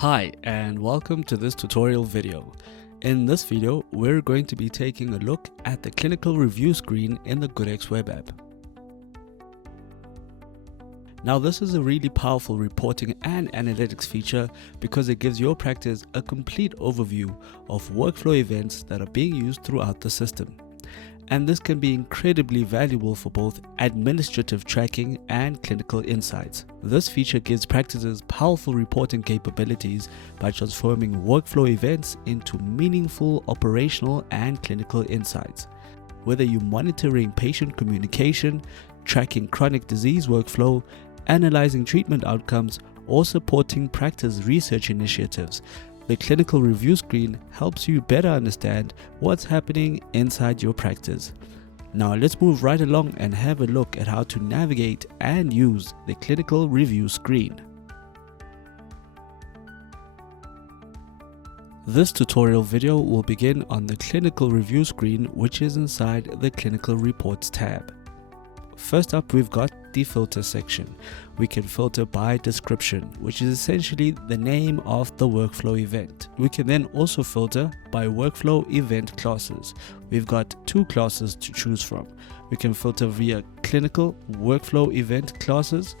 Hi and welcome to this tutorial video. In this video, we're going to be taking a look at the clinical review screen in the GoodX web app. Now this is a really powerful reporting and analytics feature because it gives your practice a complete overview of workflow events that are being used throughout the system. And this can be incredibly valuable for both administrative tracking and clinical insights. This feature gives practices powerful reporting capabilities by transforming workflow events into meaningful operational and clinical insights. Whether you're monitoring patient communication, tracking chronic disease workflow, analyzing treatment outcomes, or supporting practice research initiatives, the clinical review screen helps you better understand what's happening inside your practice. Now let's move right along and have a look at how to navigate and use the clinical review screen. This tutorial video will begin on the clinical review screen, which is inside the clinical reports tab. First up, we've got the filter section. We can filter by description, which is essentially the name of the workflow event. We can then also filter by workflow event classes. We've got two classes to choose from. We can filter via clinical workflow event classes,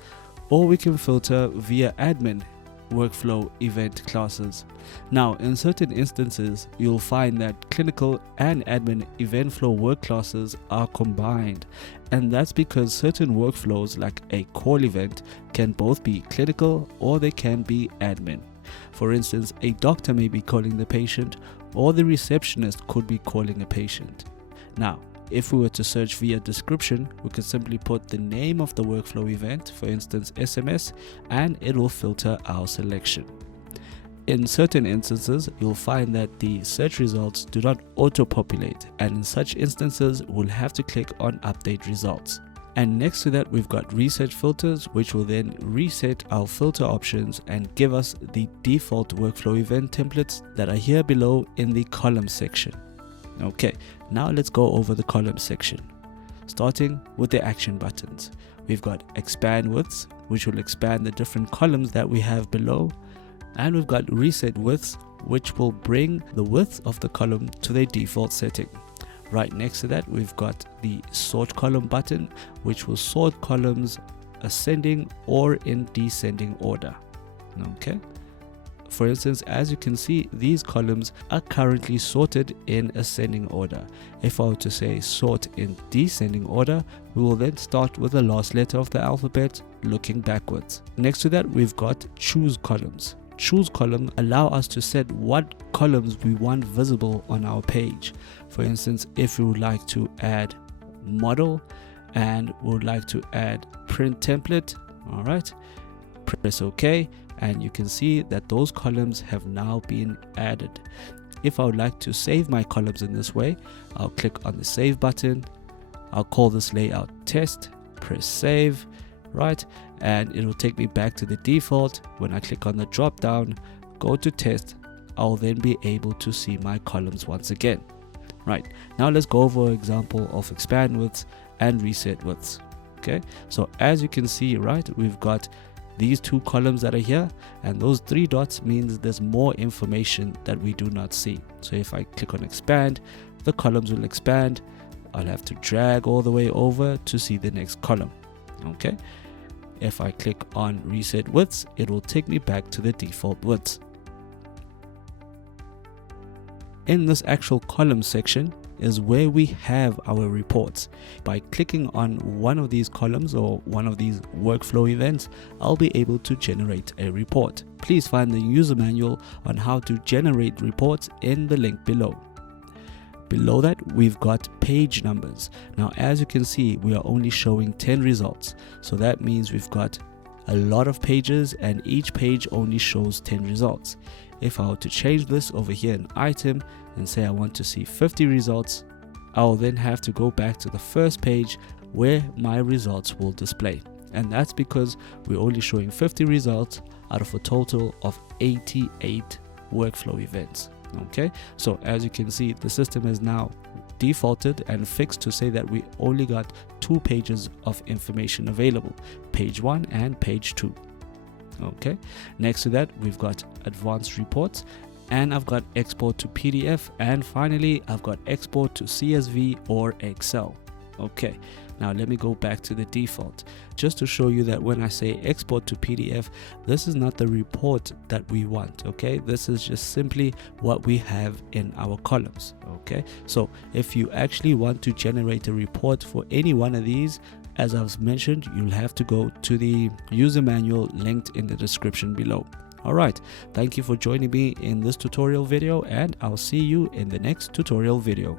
or we can filter via admin workflow event classes. Now, in certain instances, you'll find that clinical and admin event flow work classes are combined, and that's because certain workflows like a call event can both be clinical or they can be admin. For instance, a doctor may be calling the patient, or the receptionist could be calling a patient. Now, if we were to search via description, we could simply put the name of the workflow event, for instance SMS, and it will filter our selection. In certain instances, you'll find that the search results do not auto-populate, and in such instances, we'll have to click on update results. And next to that, we've got reset filters, which will then reset our filter options and give us the default workflow event templates that are here below in the column section. Okay, now let's go over the column section. Starting with the action buttons. We've got expand widths, which will expand the different columns that we have below. And we've got reset widths, which will bring the width of the column to their default setting. Right next to that, we've got the sort column button, which will sort columns ascending or in descending order. Okay. For instance, as you can see, these columns are currently sorted in ascending order. If I were to say sort in descending order, we will then start with the last letter of the alphabet looking backwards. Next to that, we've got choose columns. Choose columns allow us to set what columns we want visible on our page. For instance, if we would like to add model and would like to add print template, all right, press OK. And you can see that those columns have now been added. If I would like to save my columns in this way, I'll click on the save button. I'll call this layout test, press save, right? And it will take me back to the default. When I click on the drop down, go to test, I'll then be able to see my columns once again. Right, now let's go over an example of expand widths and reset widths. Okay, so as you can see, right, we've got these two columns that are here, and those three dots means there's more information that we do not see. So if I click on expand, the columns will expand. I'll have to drag all the way over to see the next column. Okay. If I click on reset widths, it will take me back to the default widths. In this actual column section is where we have our reports. By clicking on one of these columns or one of these workflow events, I'll be able to generate a report. Please find the user manual on how to generate reports in the link below. Below that, we've got page numbers. Now, as you can see, we are only showing 10 results. So that means we've got a lot of pages and each page only shows 10 results. If I were to change this over here in item and say I want to see 50 results, I'll then have to go back to the first page where my results will display. And that's because we're only showing 50 results out of a total of 88 workflow events. Okay, so as you can see, the system is now defaulted and fixed to say that we only got 2 pages of information available, page 1 and page 2. Okay, next to that we've got advanced reports, and I've got export to PDF, and finally I've got export to CSV or Excel. Okay, now let me go back to the default just to show you that when I say export to PDF, this is not the report that we want. Okay, this is just simply what we have in our columns. Okay, so if you actually want to generate a report for any one of these, as I've mentioned, you'll have to go to the user manual linked in the description below. Alright, thank you for joining me in this tutorial video, and I'll see you in the next tutorial video.